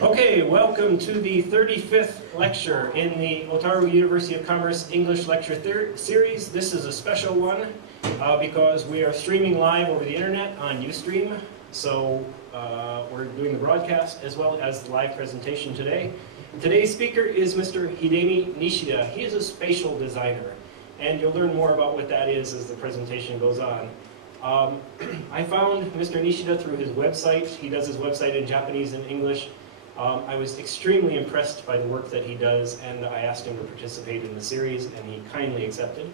Okay, welcome to the 35th lecture in the Otaru University of Commerce English Lecture Series. This is a special one because we are streaming live over the internet on Ustream. So we're doing the broadcast as well as the live presentation today. Today's speaker is Mr. Hidemi Nishida. He is a spatial designer, and you'll learn more about what that is as the presentation goes on. I found Mr. Nishida through his website. He does his website in Japanese and English. I was extremely impressed by the work that he does, and I asked him to participate in the series, and he kindly accepted.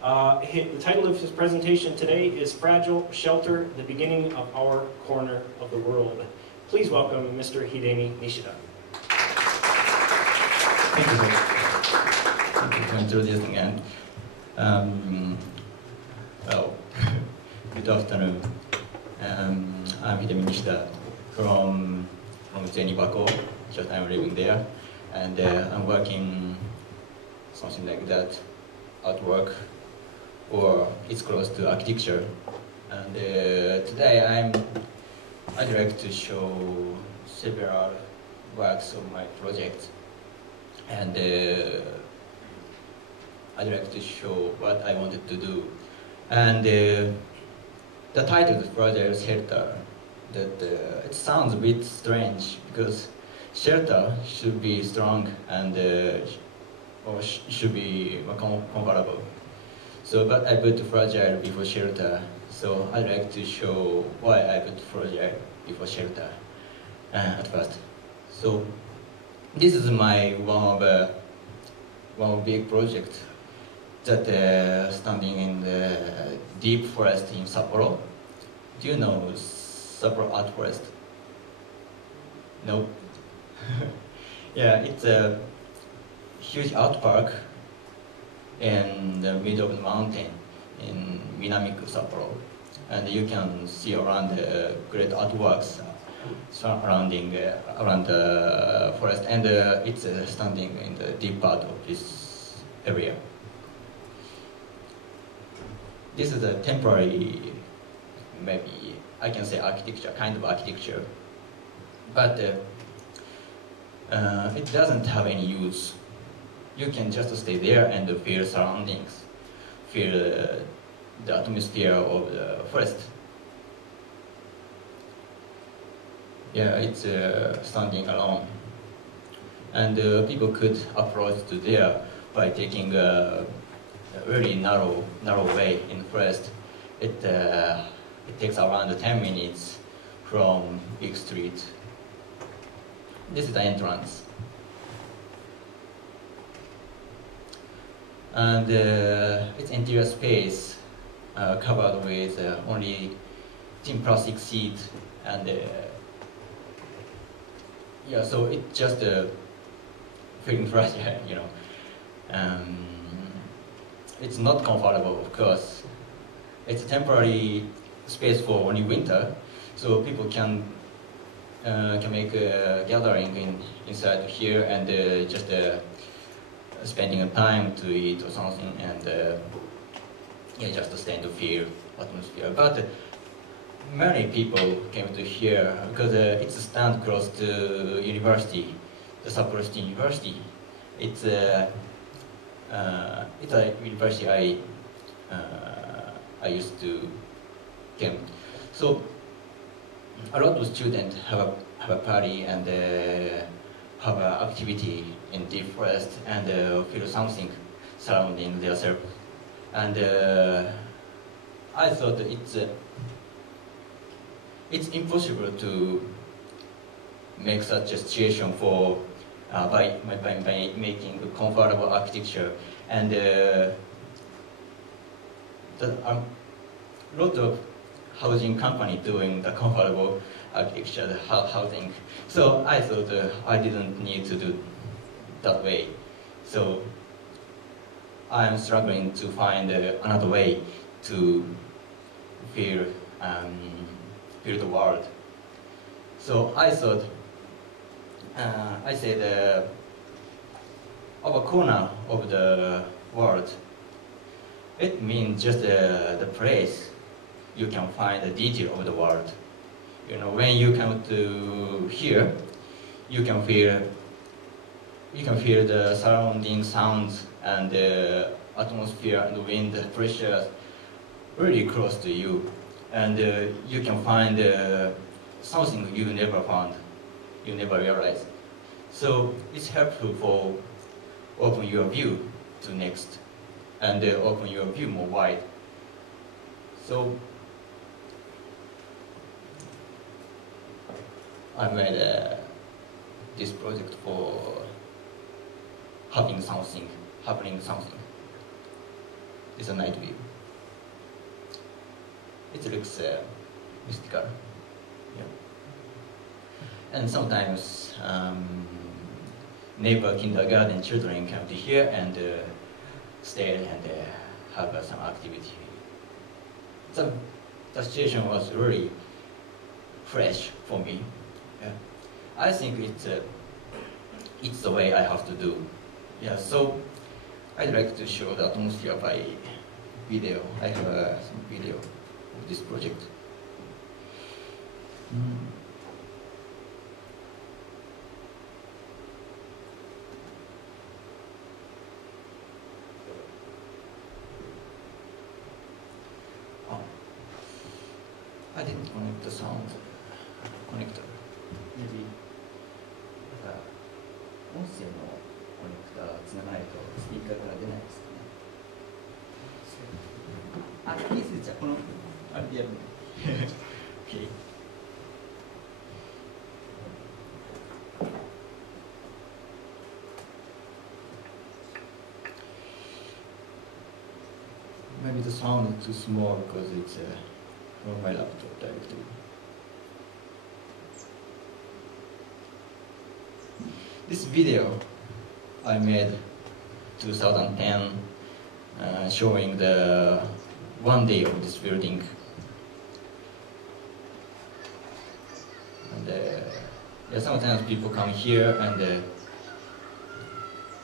The title of his presentation today is Fragile Shelter, the Beginning of Our Corner of the World. Please welcome Mr. Hidemi Nishida. Thank you, sir. Thank you for introducing again. Well, good afternoon. I'm Hidemi Nishida from Zenibako, just I'm living there, and I'm working something like that, artwork, or it's close to architecture. And today I'd like to show several works of my project, and I'd like to show what I wanted to do. And the title of the project is Shelter. That it sounds a bit strange because shelter should be strong and should be comfortable. So, but I put fragile before shelter. So I'd like to show why I put fragile before shelter at first. So this is my one of big project that standing in the deep forest in Sapporo. Do you know Sapporo Art Forest? No. Yeah, it's a huge art park in the middle of the mountain in Minamiku, Sapporo, and you can see around the great artworks surrounding around the forest, and it's standing in the deep part of this area. This is a temporary, maybe I can say architecture, kind of architecture, but it doesn't have any use. You can just stay there and feel surroundings, feel the atmosphere of the forest. Yeah, it's standing alone, and people could approach to there by taking a very narrow way in the forest. It takes around 10 minutes from big street. This is the entrance. And its interior space covered with only thin plastic sheet, and yeah, so it just feeling fragile, you know. It's not comfortable, of course. It's a temporary space for only winter, so people can make a gathering inside here and just spending time to eat or something, and yeah, just to stand to feel atmosphere. But many people came to here because it's a stand close to university, the Sapporo State University. It's a university I used to come. So a lot of students have a party and have an activity in deep forest and feel something surrounding themselves. And I thought that it's impossible to make such a situation for by making a comfortable architecture, and a lot of housing company doing the comfortable architecture, the housing. So I thought I didn't need to do that way. So I'm struggling to find another way to feel the world. So I thought, I said, our corner of the world, it means just the place you can find the detail of the world. You know, when you come to here, you can feel the surrounding sounds and the atmosphere and wind pressure really close to you, and you can find something you never found, you never realized. So it's helpful for open your view to next, and open your view more wide. So I made this project for happening something. It's a night view. It looks mystical. Yeah. And sometimes neighbor kindergarten children come to here and stay and have some activity. The situation was really fresh for me. Yeah. I think it's the way I have to do. Yeah, so I'd like to show the atmosphere by video. I have some video of this project. Oh, I didn't connect the sound connector. Maybe 音声のコネクターつながないとスピーカーから出ないですね。あ、いいです。じゃあこのあれでやるね。Okay. Maybe the sound is too small because it's from my laptop directly. This video I made 2010 showing the one day of this building. And yeah, sometimes people come here and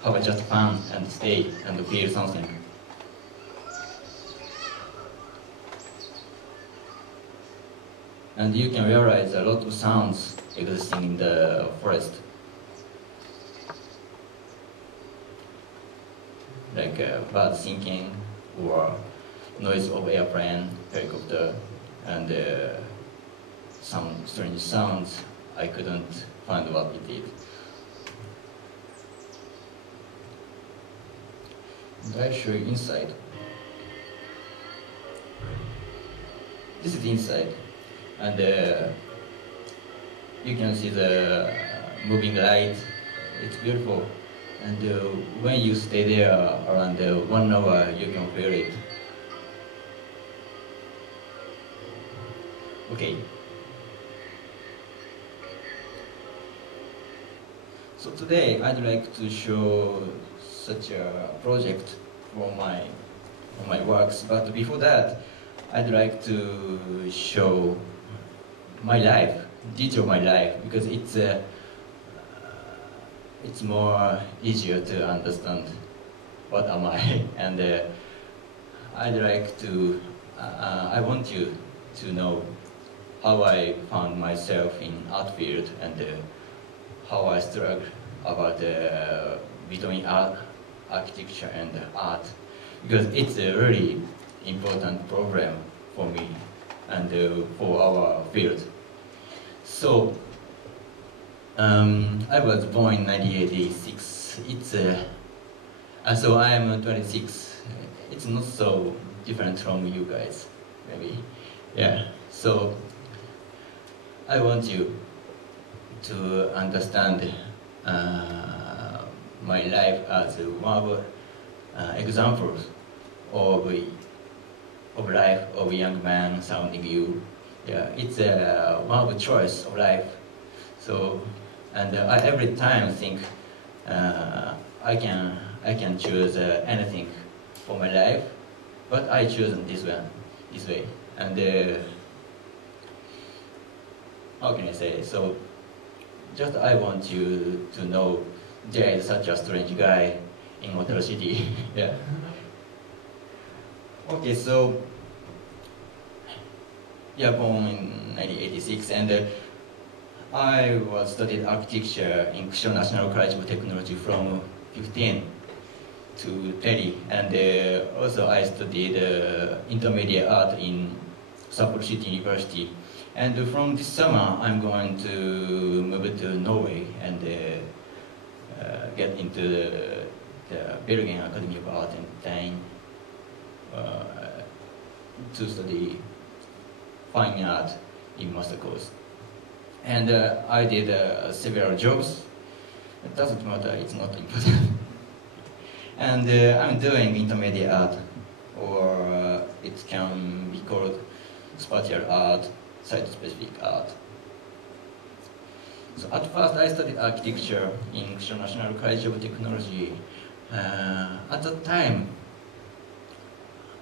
have just fun and stay and feel something. And you can realize a lot of sounds existing in the forest. Like bird singing or noise of airplane, helicopter, and some strange sounds. I couldn't find what it is. And I show you inside. This is inside, and you can see the moving light. It's beautiful. And when you stay there around 1 hour, you can feel it. Okay. So today I'd like to show such a project from my works, but before that, I'd like to show my life, detail my life, because it's more easier to understand what am I, and I'd like to, I want you to know how I found myself in art field and how I struggle about between architecture and art, because it's a really important problem for me and for our field. So I was born in 1986. So I am 26. It's not so different from you guys, maybe. Yeah. So I want you to understand my life as one of examples of life of a young man surrounding you. Yeah, it's one of the choice of life. So, and I every time think I can choose anything for my life, but I choose this way. And how can I say? So, just I want you to know there is such a strange guy in Otaru City. Yeah. Okay, so yeah, born in 1986, and I was studied architecture in Kusho National College of Technology from 15 to 30, and also I studied intermediate art in Sapporo City University. And from this summer, I'm going to move to Norway and get into the Bergen Academy of Art and Design to study fine art in master course. And I did several jobs. It doesn't matter, it's not important. And I'm doing intermediate art, or it can be called spatial art, site-specific art. So at first I studied architecture in Kusho National College of Technology. At that time,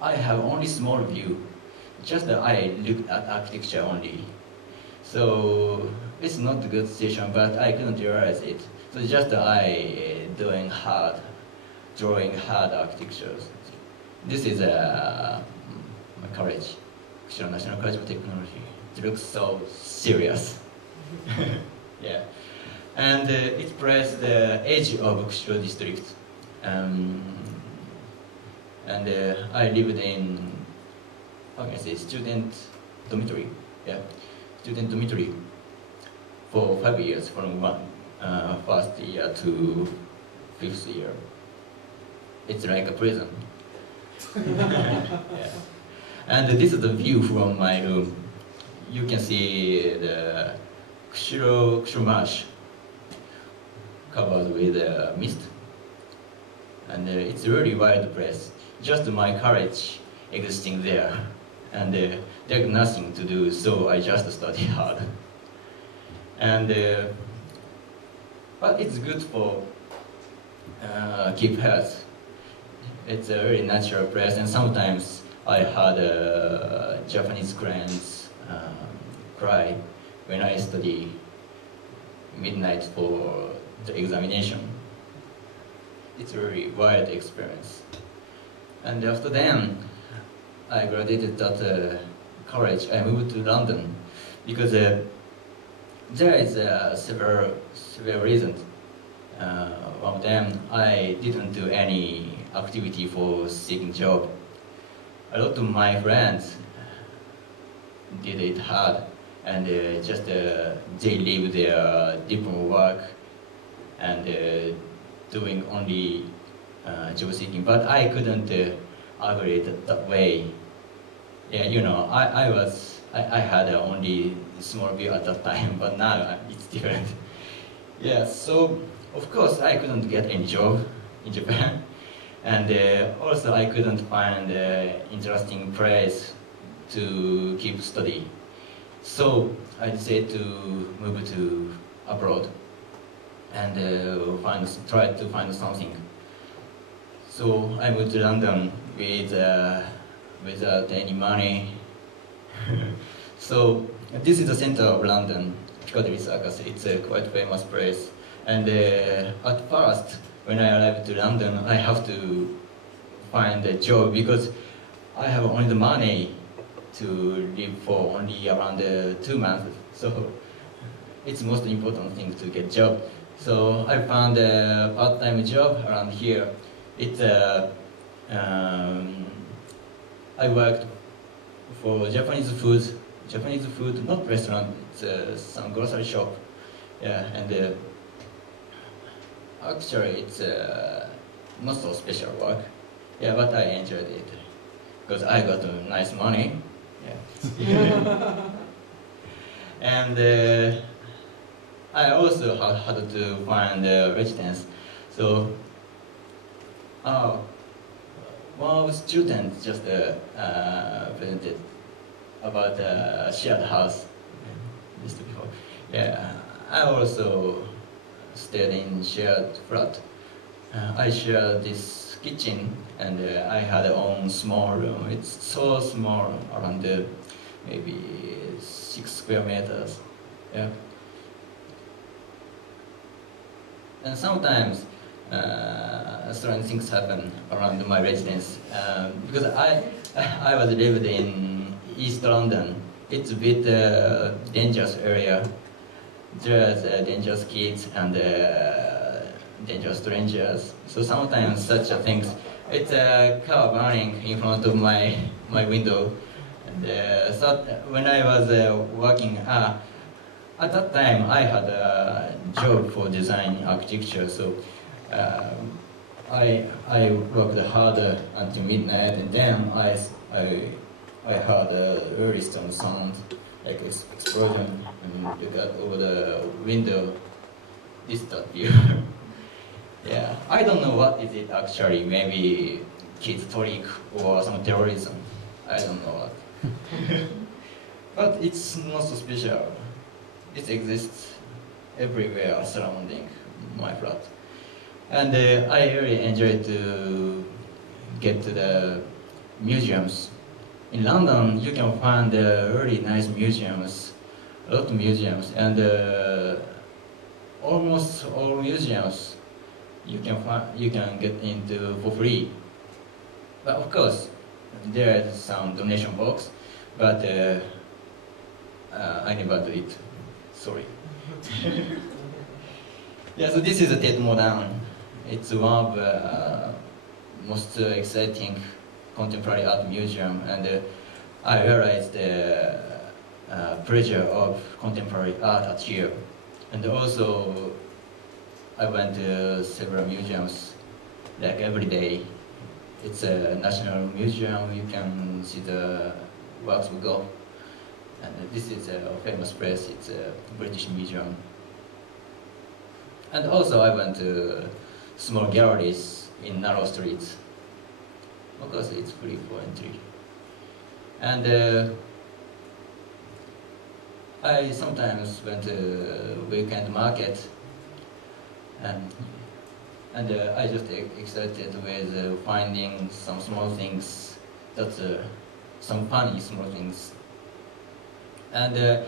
I have only small view. Just I looked at architecture only. So it's not a good situation, but I couldn't realize it. So just I drawing hard architectures. This is my college, Kusho National College of Technology. It looks so serious. Yeah, and it plays the edge of Kusho district. And I lived in, how can I say, student dormitory. Yeah, student dormitory for 5 years, from first year to 5th year. It's like a prison. Yeah. And this is the view from my room. You can see the Kusho marsh covered with mist. And it's really wild place. Just my college existing there. And there's nothing to do, so I just study hard. And but it's good for keep health. It's a very natural place, and sometimes I had Japanese clients cry when I study midnight for the examination. It's a very wild experience. And after then, I graduated at college. I moved to London because there is several reasons. One of them, I didn't do any activity for seeking job. A lot of my friends did it hard, and just they leave their different work and doing only job seeking. But I couldn't agree that way. Yeah, you know, I had only small view at that time, but now it's different. Yeah, so of course I couldn't get any job in Japan, and also I couldn't find interesting place to keep study. So I decided to move to abroad and try to find something. So I moved to London without any money. So this is the center of London, Piccadilly Circus. It's a quite famous place. And at first, when I arrived to London, I have to find a job because I have only the money to live for only around 2 months. So it's the most important thing to get job. So I found a part-time job around here. It's I worked for Japanese food, not restaurant. It's some grocery shop. Yeah, and actually it's not so special work. Yeah, but I enjoyed it because I got nice money. Yeah. And I also had to find residence. So one student just presented about a shared house. Just before. Yeah, I also stayed in shared flat. I shared this kitchen, and I had a own small room. It's so small, around maybe 6 square meters. Yeah. And sometimes strange things happen around my residence because I was lived in East London. It's a bit dangerous area. there's dangerous kids and dangerous strangers. So sometimes such a things, it's a car burning in front of my window. And so when I was working, at that time I had a job for design architecture. So I worked hard until midnight, and then I heard a very strong sound, like explosion, and look out over the window. This Tobiu. Yeah, I don't know what is it actually. Maybe kids trick or some terrorism. I don't know what. But it's not so special. It exists everywhere surrounding my flat. And I really enjoy to get to the museums. In London, you can find really nice museums, a lot of museums, and almost all museums you can get into for free. But of course, there is some donation box, but I never do it. Sorry. Yeah, so this is a Tate Modern. It's one of the most exciting contemporary art museum, and I realized the pleasure of contemporary art at here. And also, I went to several museums, like every day. It's a national museum, you can see the works we go. And this is a famous place, it's a British museum. And also I went to small galleries in narrow streets. Of course, it's free for entry. And I sometimes went to weekend market, and I just excited with finding some small things, that's some funny small things. And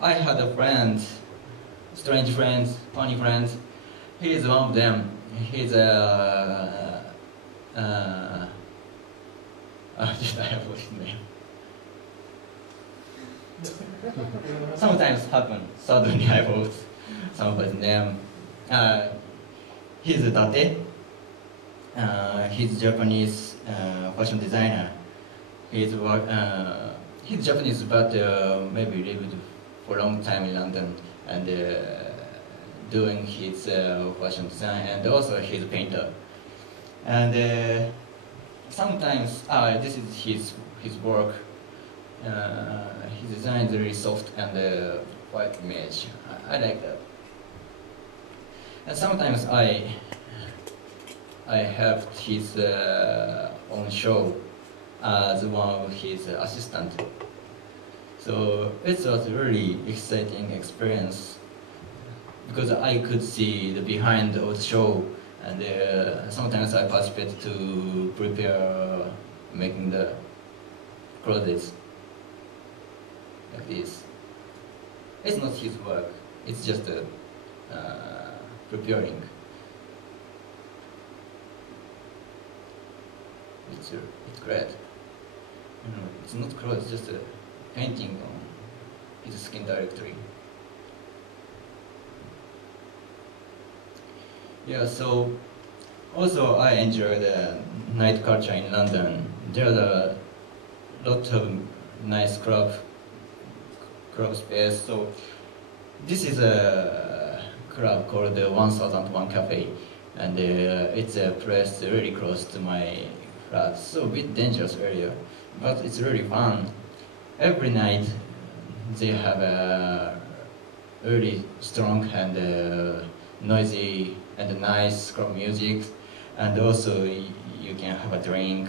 I had a friend, strange friends, funny friends. He is one of them. He's a just I have his name. Sometimes happen. Suddenly I wrote somebody's name. He's a Date. He's Japanese fashion designer. He's Japanese, but maybe lived for a long time in London and doing his fashion design, and also he's a painter. And sometimes, this is his work. His design is very soft and white image. I like that. And sometimes I helped his own show as one of his assistant. So it was a really exciting experience because I could see the behind of the show, and sometimes I participate to prepare making the clothes like this. It's not his work, it's just preparing. It's great. It's not clothes, it's just a painting on his skin directly. Yeah, so also I enjoy the night culture in London. There are a lot of nice club space. So this is a club called the 1001 Cafe, and it's a place really close to my flat. So a bit dangerous area, but it's really fun. Every night they have a really strong and noisy and nice club music, and also you can have a drink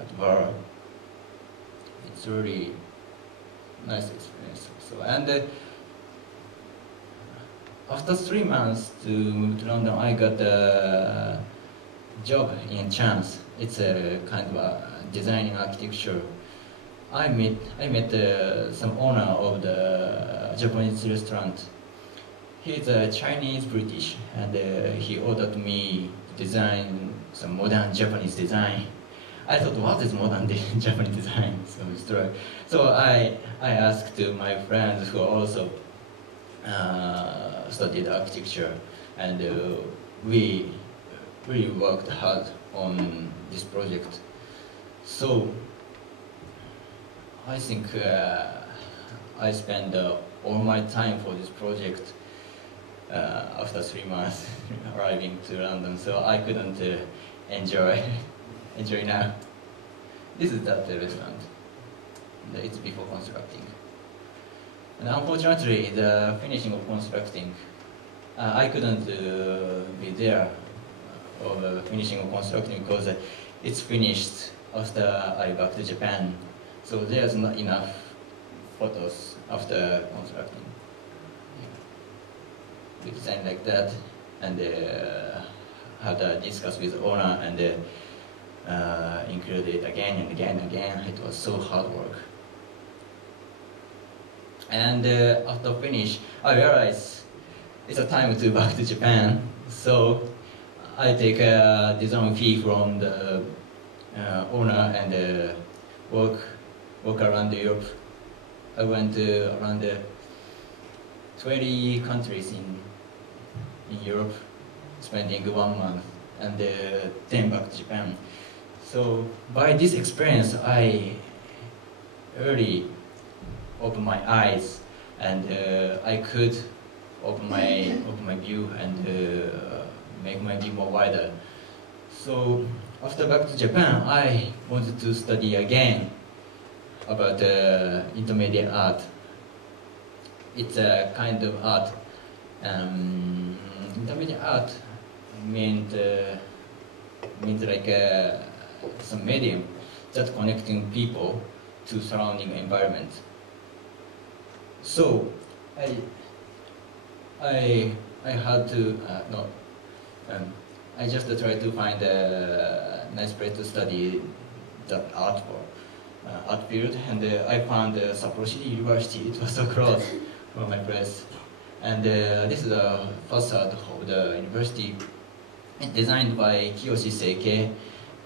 at the bar. It's really nice experience. So, and after 3 months to move to London, I got a job in Chance. It's a kind of a designing architecture. I met some owner of the Japanese restaurant. He's a Chinese British, and he ordered me to design some modern Japanese design. I thought, what is modern Japanese design? So I asked to my friends who are also studied architecture, and we really worked hard on this project. So I think I spent all my time for this project after 3 months arriving to London, so I couldn't enjoy now. This is that restaurant. It's before constructing. And unfortunately, the finishing of constructing, I couldn't be there of finishing of constructing because it's finished after I back to Japan. So there's not enough photos after constructing. We designed like that, and had a discuss with owner and included it again and again and again. It was so hard work. And after finish, I realized it's a time to back to Japan. So I take a design fee from the owner and walk around Europe. I went around 20 countries in Europe, spending 1 month, and then back to Japan. So by this experience, I really opened my eyes, and I could open my view and make my view more wider. So after back to Japan, I wanted to study again about intermediate art. It's a kind of art. Intermediate art means like some medium that connecting people to surrounding environment. So I had to I just tried to find a nice place to study that art field, and I found Sapporo City University. It was so close from my place, and this is the facade of the university. It's designed by Kiyoshi Seike.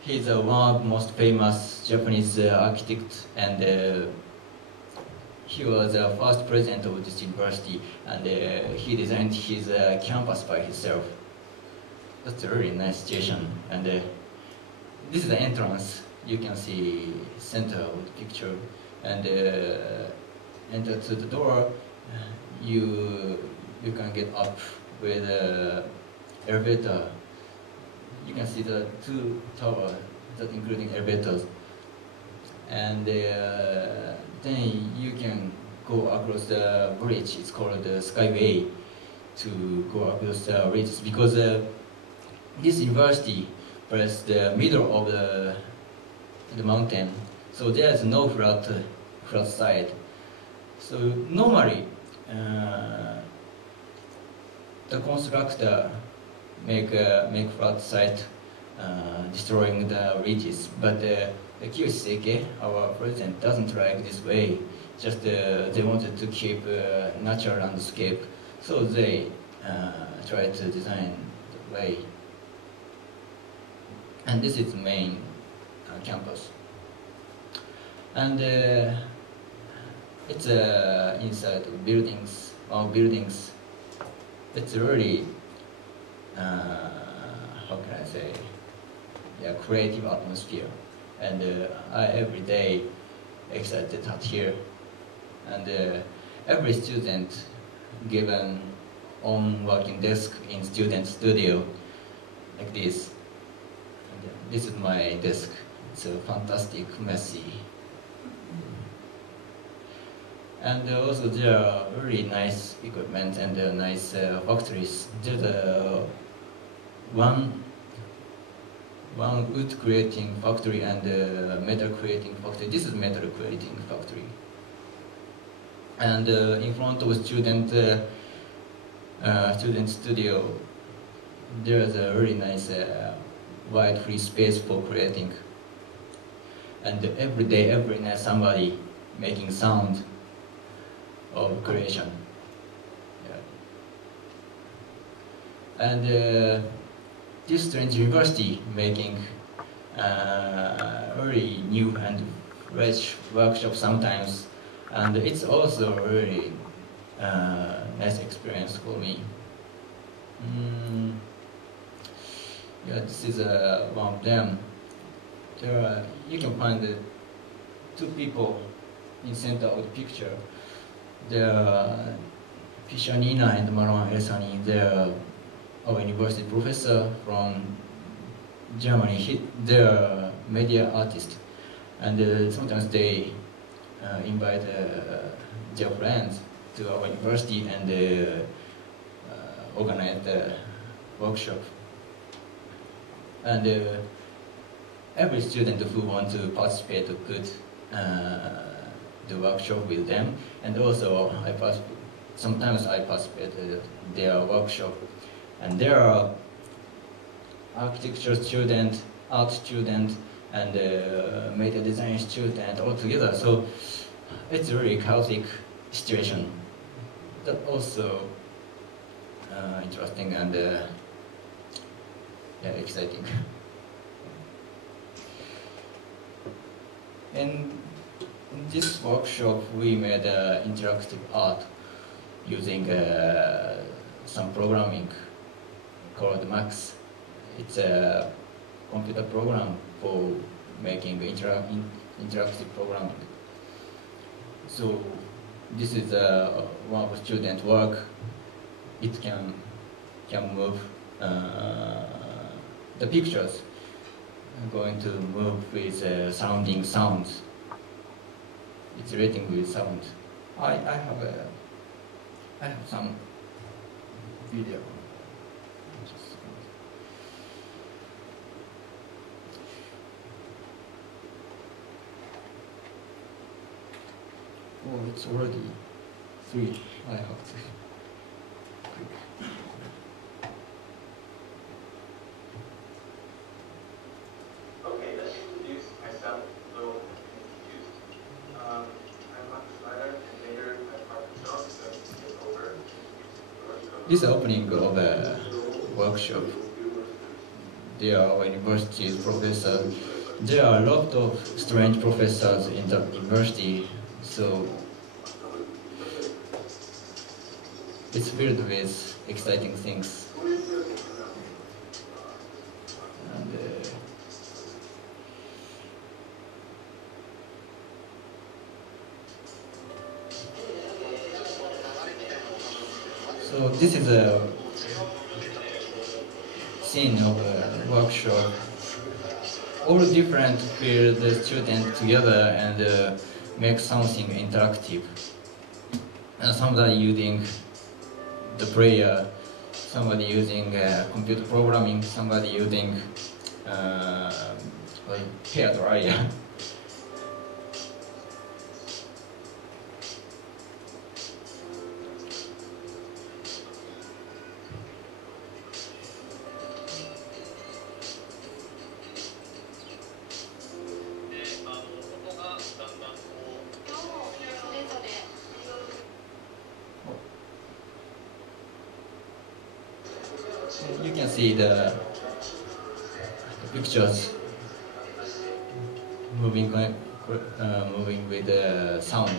He's one of the most famous Japanese architects, and he was the first president of this university, and he designed his campus by himself. That's a really nice situation. And this is the entrance. You can see center of the picture, and enter to the door. You can get up with elevator. You can see the 2 towers that including elevators, and then you can go across the bridge. It's called the Skyway to go across the bridges, because this university was the middle of the mountain, so there's no flat side. So normally the constructor make flat side, destroying the ridges, but Kiyoshi Seike, our president, doesn't like this way. Just they wanted to keep natural landscape, so they tried to design the way. And this is the main campus, and it's inside buildings. It's really how can I say, yeah, creative atmosphere, and I every day excited out here, and every student given own working desk in student studio like this. And this is my desk. It's a fantastic, messy. And also there are really nice equipment and nice factories. There's one wood creating factory and metal creating factory. This is metal creating factory. And in front of student studio, there is a really nice wide free space for creating. And every day, every night, somebody making sound of creation. Yeah. And this strange university making really new and fresh workshop sometimes, and it's also really nice experience for me. Yeah, this is one of them. You can find two people in center of the picture. There are Fisher Nina and Marwan Elsani. They are our university professor from Germany. They are media artists, and sometimes they invite their friends to our university and organize the workshop. And every student who wants to participate could the workshop with them. And also, sometimes I participate in their workshop. And there are architecture student, art student, and media design student all together. So it's a really chaotic situation. That also interesting and yeah, exciting. In this workshop, we made interactive art using some programming called Max. It's a computer program for making interactive programming. So this is one of the student work. It can move the pictures. I'm going to move with sounding sounds. It's relating with sound. I have some video. Oh, it's already 3. I have to. Okay, let's introduce myself. So, I'm Mark Slider, and later I'm Professor Shawn, so take over. This is the opening of a workshop. There are university professors. There are a lot of strange professors in the university, so it's filled with exciting things. And, so this is a scene of a workshop. All different field students together and make something interactive. Somebody using the player, somebody using computer programming, somebody using hair dryer. You can see the pictures moving with the sound.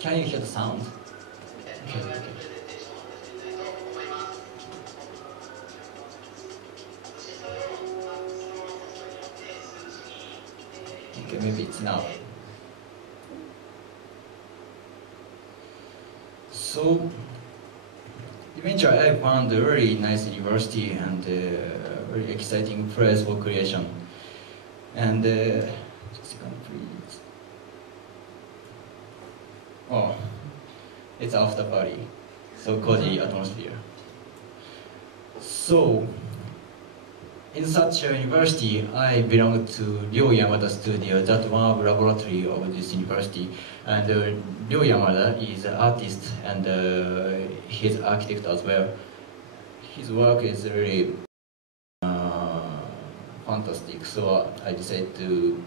Can you hear the sound? Okay. Okay, maybe it's now. So, eventually I found a very nice university and a very exciting place for creation. And, just a second, please. Oh, it's after party. So cozy atmosphere. So, in such a university, I belong to Ryo Yamada studio, that one of laboratory of this university. And Ryo Yamada is an artist and he's architect as well. His work is really fantastic, so I decided to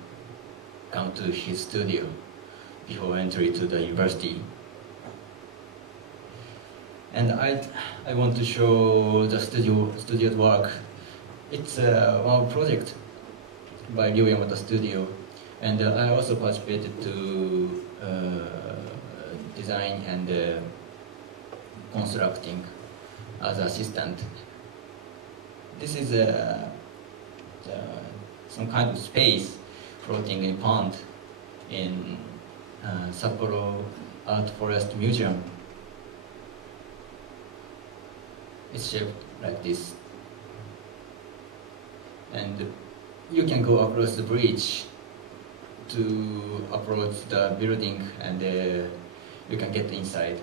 come to his studio before entry to the university. And I want to show the studio work It's one project by Ryo Yamada Studio, and I also participated to design and constructing as assistant. This is some kind of space floating in pond in Sapporo Art Forest Museum. It's shaped like this. And you can go across the bridge to approach the building, and you can get inside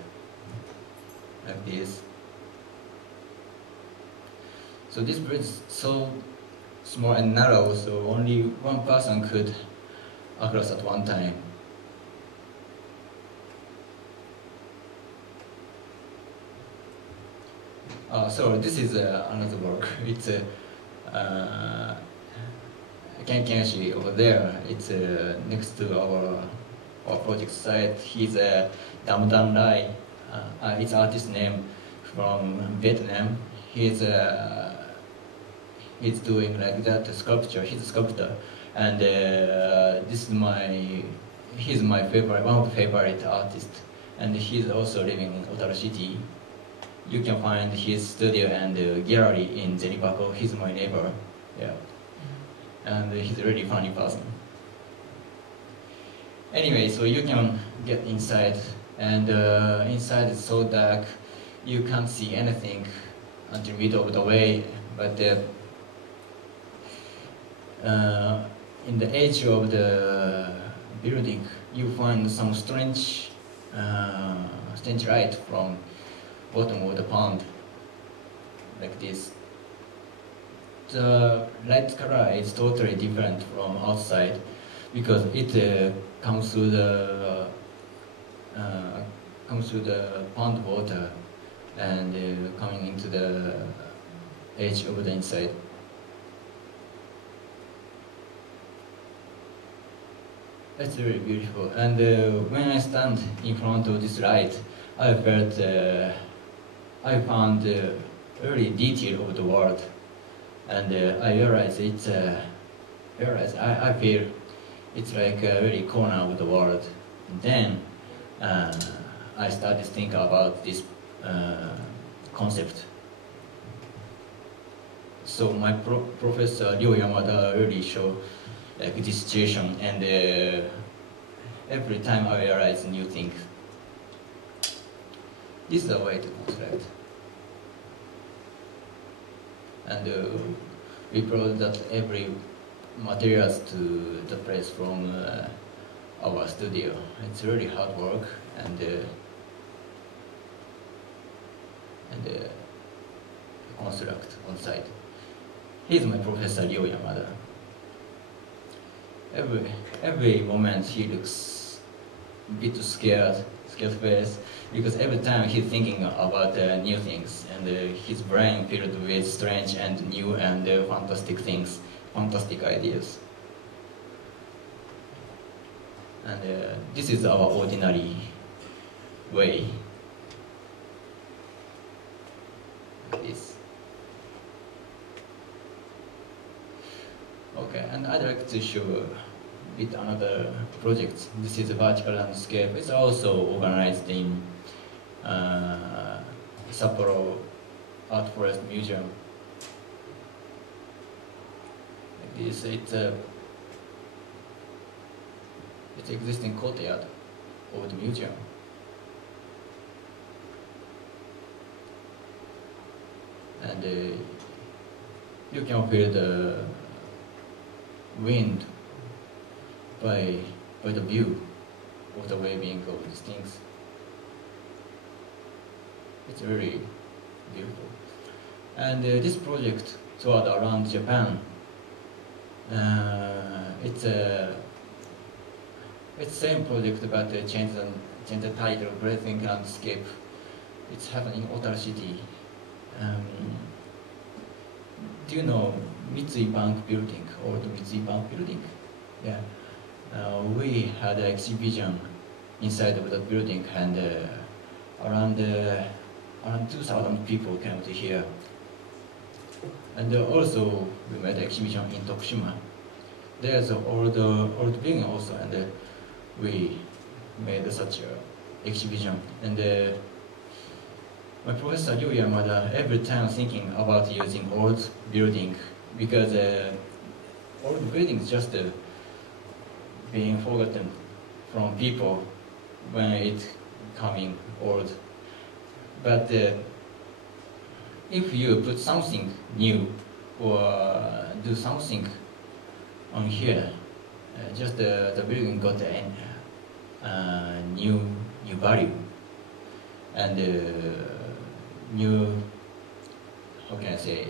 like this. So this bridge is so small and narrow, so only one person could across at one time. So this is another work. It's Kenshi over there. It's next to our project site. He's Damdan Rai. His artist name from Vietnam. He's doing like that sculpture. He's a sculptor, and he's my favorite, one of the favorite artists, and he's also living in Otaru City. You can find his studio and gallery in Zenibako. He's my neighbor, yeah, and he's a really funny person. Anyway, so you can get inside, and inside is so dark, you can't see anything until middle of the way, but in the edge of the building, you find some strange light from bottom of the pond, like this. The light color is totally different from outside because it comes through the pond water and coming into the edge of the inside. That's really beautiful. And when I stand in front of this light, I felt I found early detail of the world, and I realized I feel it's like a very corner of the world. And then I started to think about this concept. So my professor Ryo Yamada really showed like this situation, and every time I realize new things. This is a way to construct. And we brought that every materials to the place from our studio. It's really hard work and construct on site. He's my professor Ryo Yamada. Every moment he looks a bit scared face, because every time he's thinking about new things, and his brain filled with strange and new and fantastic things, fantastic ideas. And this is our ordinary way. Like this. Okay, and I'd like to show a bit another project. This is a vertical landscape. It's also organized in Sapporo Art Forest Museum. Like this, it's existing courtyard of the museum. And you can feel the wind by the view of the waving of these things. It's really beautiful. And this project toured around Japan. It's same project, but change the title, Breathing Landscape. It's happening in Otaru City. Do you know Mitsui Bank building, old Mitsui Bank building? Yeah. We had an exhibition inside of that building, and around 2,000 people came to here. And also we made an exhibition in Tokushima. There's an old building also, and we made such an exhibition. And my professor Ryu Yamada every time thinking about using old building, because old buildings just being forgotten from people when it coming old. But if you put something new or do something on here, just the building got a new value and new, how can I say,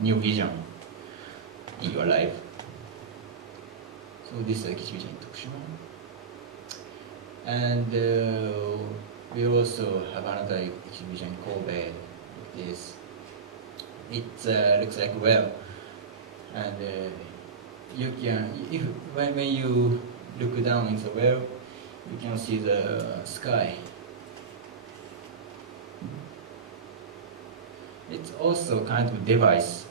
new vision in your life. So this is exhibition in Tokushima. And we also have another exhibition in Kobe. It looks like a well, and you can, when you look down into the well, you can see the sky. It's also kind of device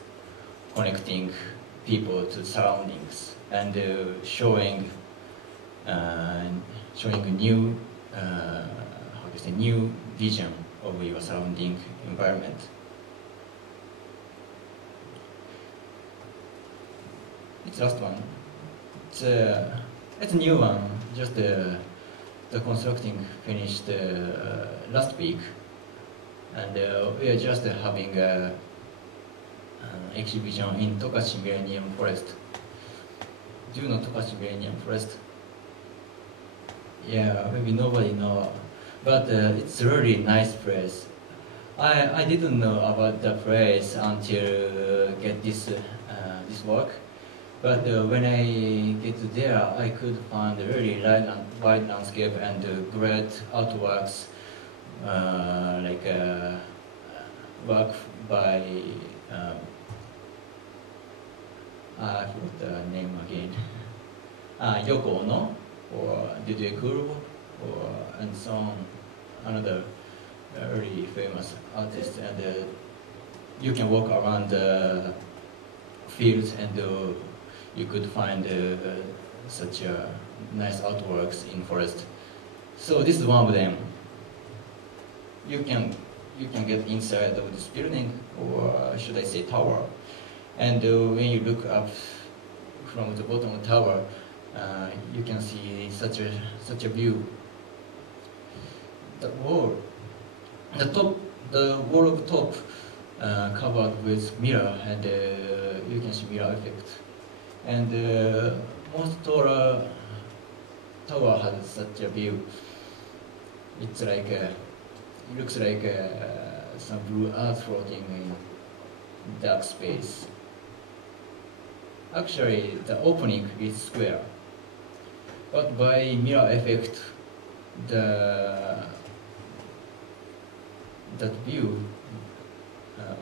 connecting people to surroundings and showing new, how to say, new vision of your surrounding environment. It's last one. It's a new one. Just the constructing finished last week, and we are just having an exhibition in Tokashi Millennium Forest. Do you know Tokashi Millennium Forest? Yeah, maybe nobody know, but it's a really nice place. I didn't know about the place until get this work, but when I get there, I could find a really wide landscape and great artworks, like work by I forgot the name again. Yoko Ono or Didier Courbe, or and so on, another really famous artist, and you can walk around the fields and you could find such nice artworks in forest. So this is one of them. You can get inside of this building, or should I say tower, and when you look up from the bottom of the tower, you can see such a view. The wall of top covered with mirror, and you can see mirror effect. And most taller tower has such a view. It's like it looks like some blue earth floating in dark space. Actually, the opening is square, but by mirror effect, that view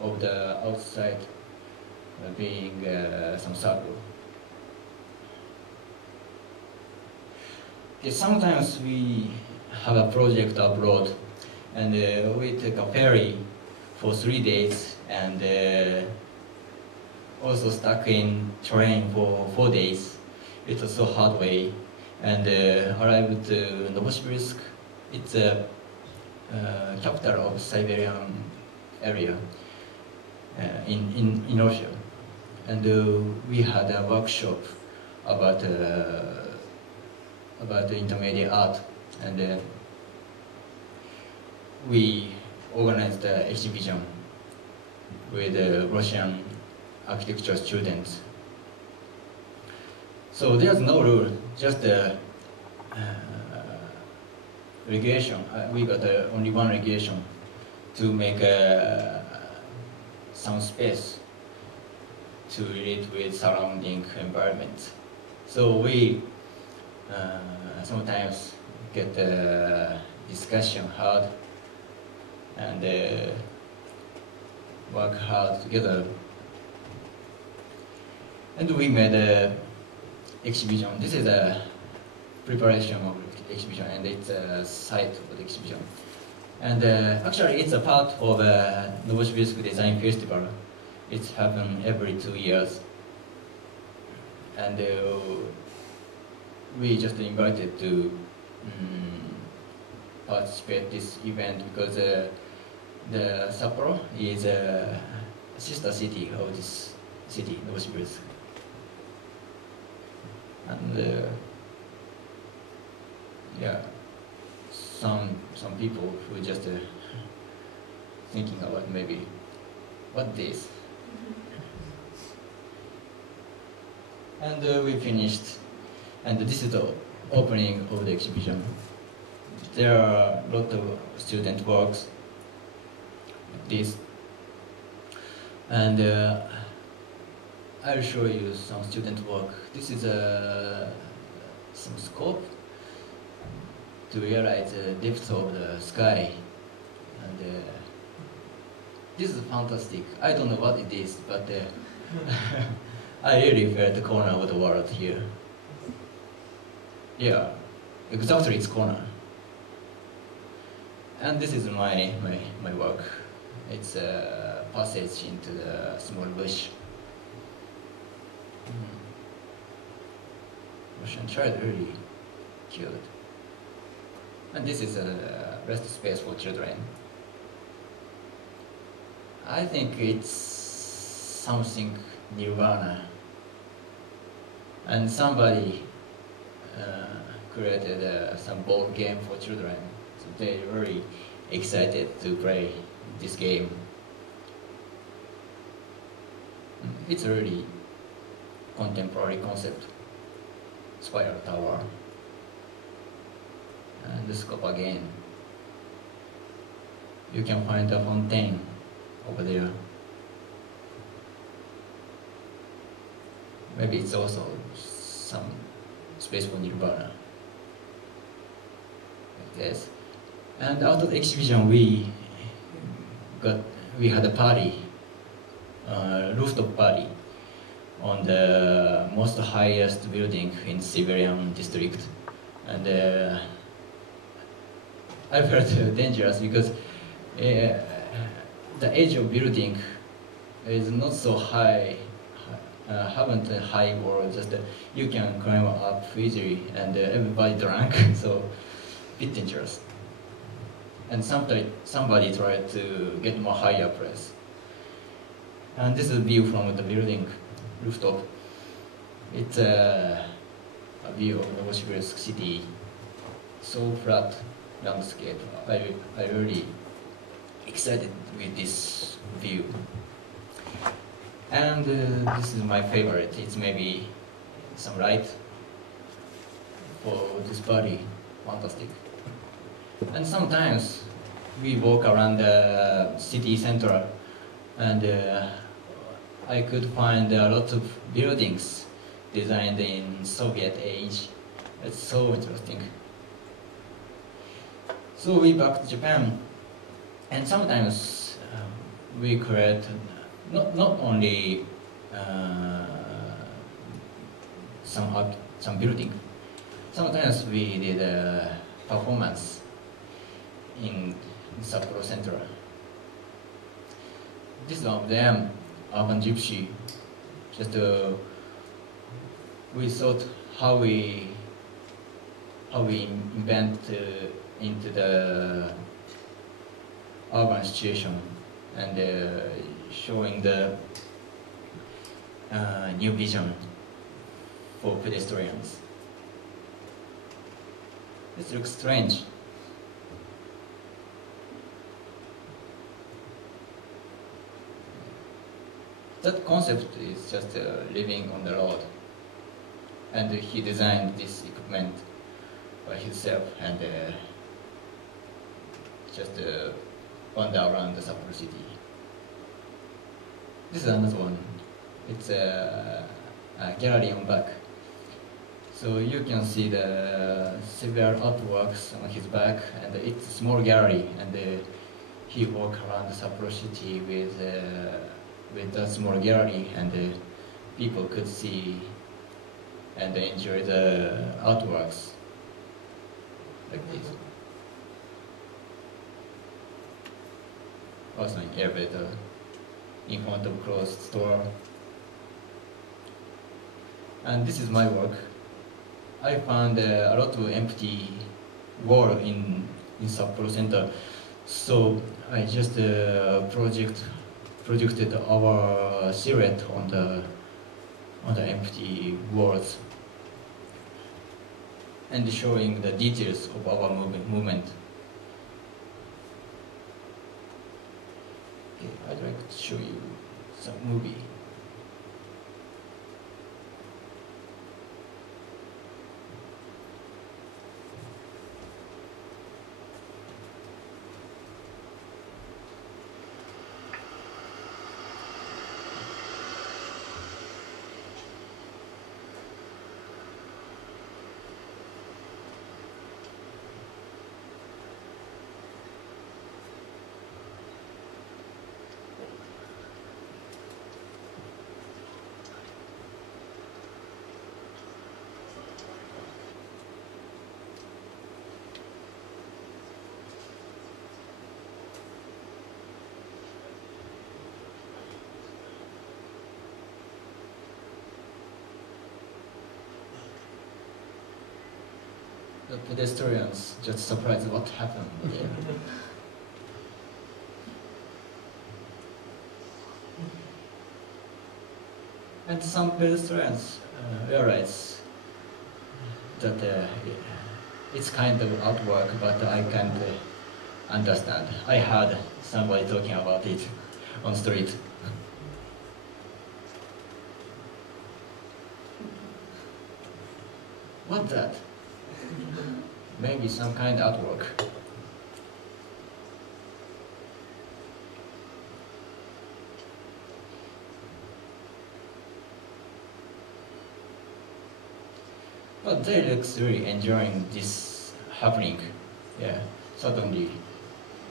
of the outside being some circle. Okay, sometimes we have a project abroad, and we take a ferry for 3 days, and also stuck in train for 4 days. It was so hard way, and arrived to Novosibirsk. It's a capital of Siberian area in Russia, and we had a workshop about intermediate art, and we organized the exhibition with Russian architecture students. So there's no rule, just regulation. We got only one regulation to make some space to relate with surrounding environment. So we sometimes get discussion hard and work hard together. And we made an exhibition. This is a preparation of the exhibition, and it's a site of the exhibition. And actually, it's a part of Novosibirsk Design Festival. It's happened every 2 years. And we just invited to participate this event because the Sapporo is a sister city of this city, Novosibirsk. And yeah, some people who just thinking about maybe what this. And we finished, and this is the opening of the exhibition. There are a lot of student works, this, and I'll show you some student work. This is some scope to realize the depth of the sky, and this is fantastic. I don't know what it is, but I really felt the corner of the world here. Yeah, exactly its corner. And this is my work. It's a passage into the small bush. Russian child really cute. And this is a rest space for children. I think it's something nirvana. And somebody created some board game for children. So they're very excited to play this game. It's a really contemporary concept. Spiral tower. And the scope again. You can find a fountain over there. Maybe it's also some space for nirvana. Like this. And out of the exhibition we had a party, rooftop party on the most highest building in Siberian district. And I felt dangerous because the edge of building is not so high, haven't a high wall, just you can climb up easily, and everybody drank, so a bit dangerous. And somebody tried to get more higher place. And this is a view from the building rooftop. It's a view of Novosibirsk city, so flat landscape. I really excited with this view. And this is my favorite. It's maybe some light for this party. Fantastic. And sometimes we walk around the city center, and I could find a lot of buildings designed in Soviet age. It's so interesting. So we back to Japan, and sometimes we create not only some building. Sometimes we did a performance in Sapporo Center. This is one of them, Urban Gypsy. Just we thought how we invent into the urban situation, and showing the new vision for pedestrians. This looks strange. That concept is just living on the road, and he designed this equipment by himself, and just wander around the Sapporo city. This is another one. It's a gallery on back. So you can see the several artworks on his back, and it's a small gallery, and he walks around the Sapporo city with that small gallery, and people could see and enjoy the artworks like this. Also in elevator. in front of closed store. And this is my work. I found a lot of empty wall in Sapporo Center, so I just projected our silhouette on the empty walls and showing the details of our movement. Okay, I'd like to show you some movie. The pedestrians just surprised what happened there. And some pedestrians realize that it's kind of artwork, but I can't understand. I heard somebody talking about it on the street. What's that? Maybe some kind of artwork. But they look really enjoying this happening. Yeah, suddenly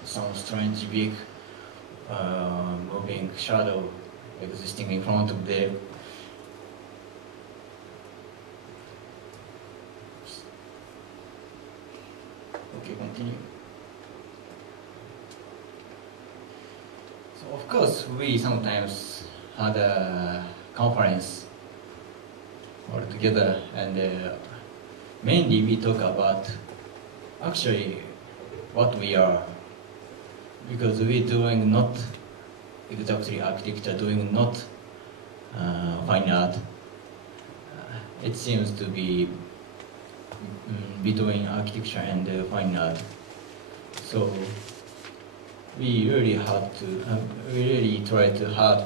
some strange big moving shadow existing in front of them. Okay, continue. So of course we sometimes had a conference all together, and mainly we talk about actually what we are, because we're doing not exactly architecture, doing not fine art. It seems to be doing architecture and fine art. So we really had to, we really try to hard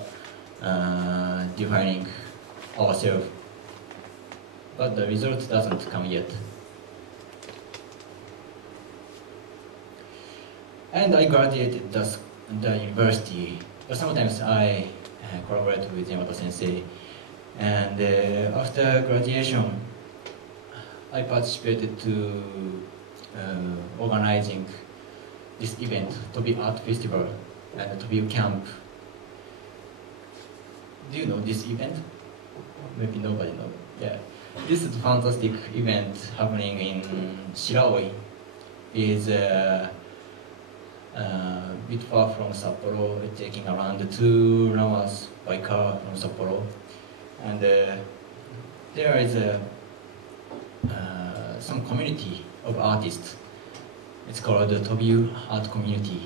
defining ourselves, but the result doesn't come yet. And I graduated the university, but sometimes I collaborate with Yamato Sensei. And after graduation, I participated to organizing this event, Tobiu Art Festival and Tobiu Camp. Do you know this event? Maybe nobody knows. Yeah, this is a fantastic event happening in Shiraoi. It's a bit far from Sapporo, taking around 2 hours by car from Sapporo. And there is some community of artists. It's called the Tobiu Art Community,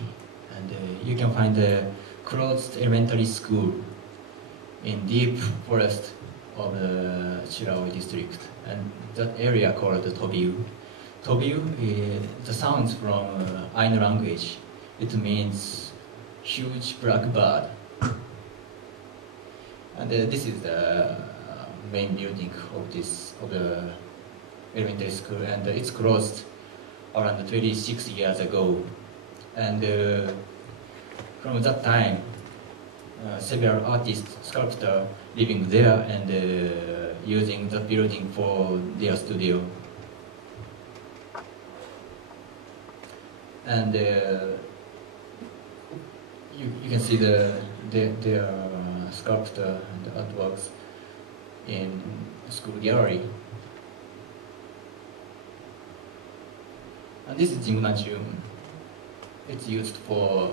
and you can find a closed elementary school in deep forest of the Shiraoi district, and that area called the Tobiu. Tobiu, the sounds from Ainu language. It means huge black bird. And this is the main building of the elementary school, and it's closed around 26 years ago. And from that time, several artists, sculptors living there and using that building for their studio. And you can see their sculpture and artworks in school gallery. And this is gymnasium. It's used for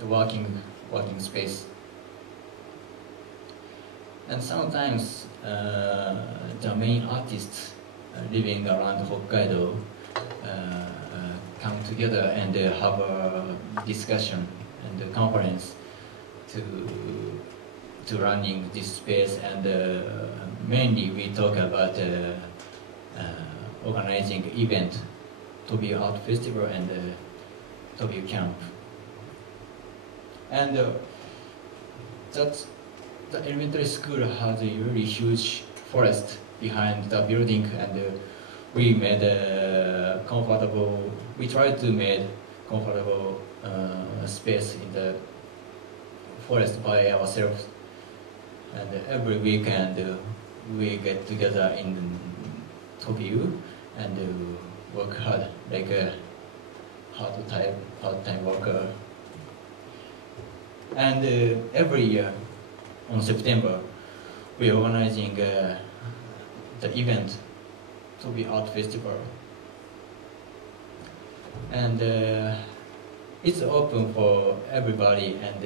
the working space. And sometimes the main artists living around Hokkaido come together and have a discussion and a conference to running this space, and mainly we talk about organizing event, Tobiu Art Festival and Tobiu Camp. And that's the elementary school has a really huge forest behind the building, and we made a comfortable. We tried to make comfortable space in the forest by ourselves. And every weekend we get together in Tobiu and work hard like a part-time worker. And every year on September, we are organizing the event, Tobiu Art Festival. And it's open for everybody, and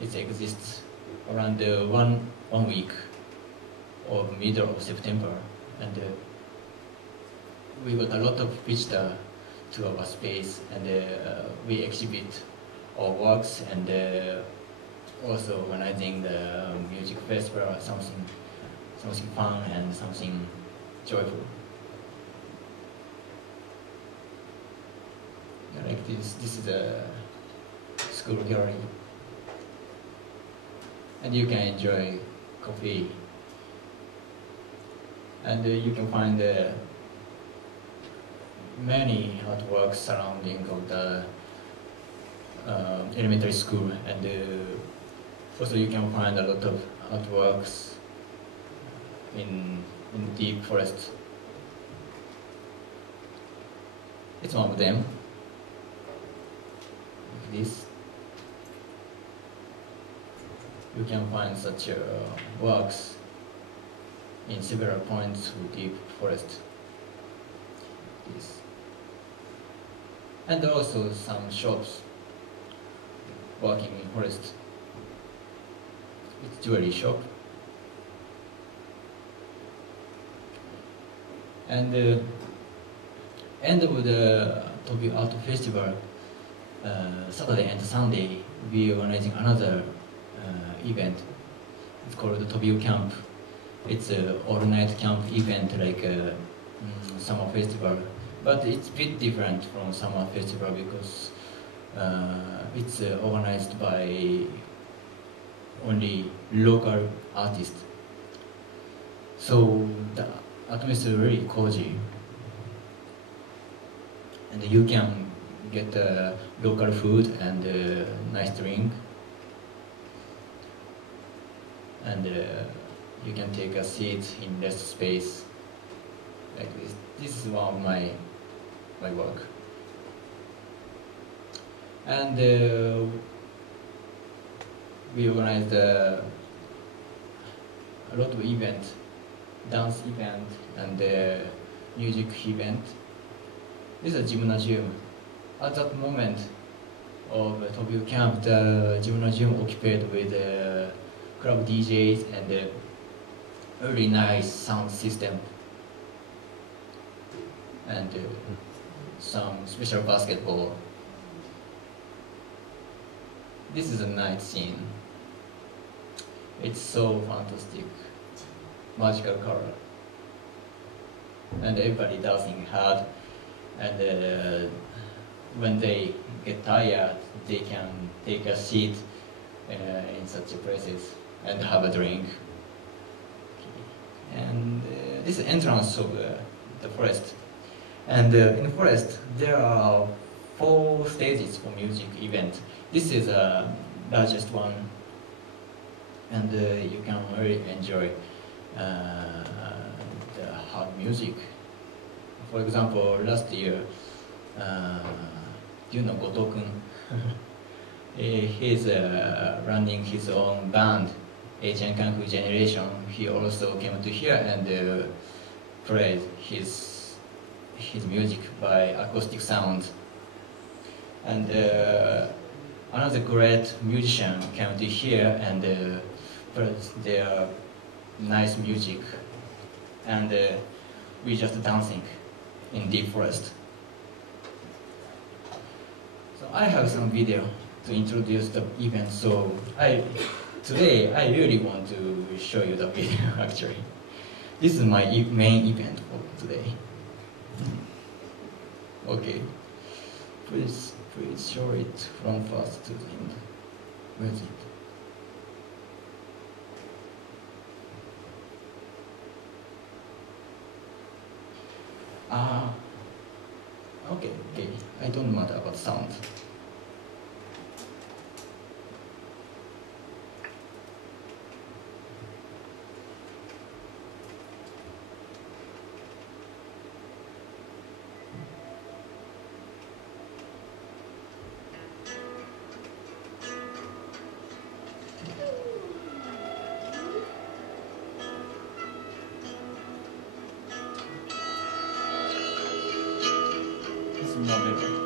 it exists around one week or middle of September. And we got a lot of visitors to our space, and we exhibit our works, and also organizing the music festival, something fun and something joyful. Like this is a school gallery, and you can enjoy coffee, and you can find many artworks surrounding of the elementary school, and also you can find a lot of artworks in deep forest. It's one of them. Like this. You can find such works in several points of deep forest. This. And also some shops working in forest. It's jewelry shop. And end of the Tobiu Art Festival, Saturday and Sunday, we are organizing another event. It's called the Tobiu Camp. It's an all-night camp event like a summer festival, but it's a bit different from summer festival because it's organized by only local artists. So the atmosphere is really cozy, and you can get local food and nice drink, and you can take a seat in rest space like this. This is one of my work. And we organized a lot of events, dance event and music event. This is a gymnasium. At that moment of Tobiu Camp, the gymnasium occupied with club DJs and a really nice sound system, and some special basketball. This is a night scene. It's so fantastic, magical color, and everybody dancing hard. And when they get tired, they can take a seat in such places and have a drink. And this is the entrance of the forest. And in the forest, there are 4 stages for music event. This is the largest one, and you can really enjoy the hard music. For example, last year, do you know Goto-kun? He's running his own band, Asian Kung Fu Generation. He also came to here and played his music by acoustic sound. And another great musician came to here and plays their nice music, and we just dancing in deep forest. So I have some video to introduce the event. So today I really want to show you the video actually. This is my main event for today. Okay, please show it from first to the end. Where is it? Okay, I don't matter about sound. It's not better.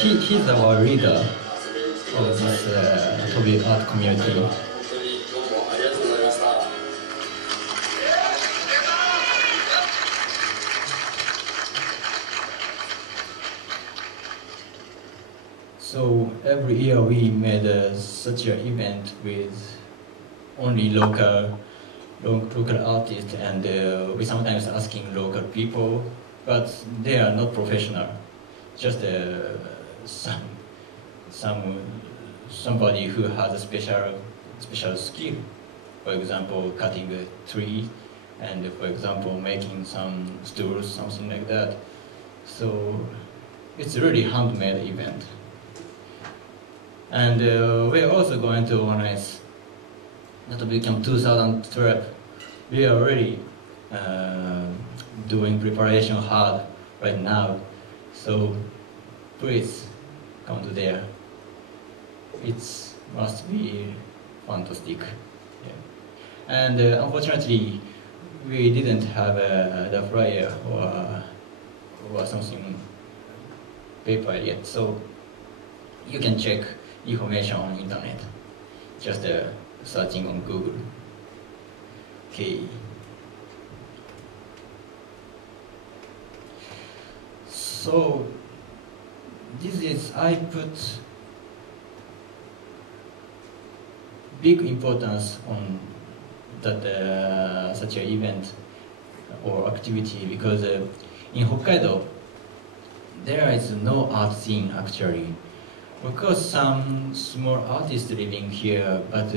he's our leader of this Tobiu art community. So every year we made such an event with only local artists, and we sometimes asking local people, but they are not professional. Just somebody who has a special skill. For example, cutting a tree, and for example making some stools, something like that. So it's a really handmade event. And we're also going to organize that become 2012. We are really doing preparation hard right now. So please come to there. It must be fantastic. Yeah. And unfortunately, we didn't have the flyer or something paper yet. So you can check information on internet, just searching on Google. Okay. So this is, I put big importance on that such an event or activity, because in Hokkaido there is no art scene actually. Of course, some small artists living here, but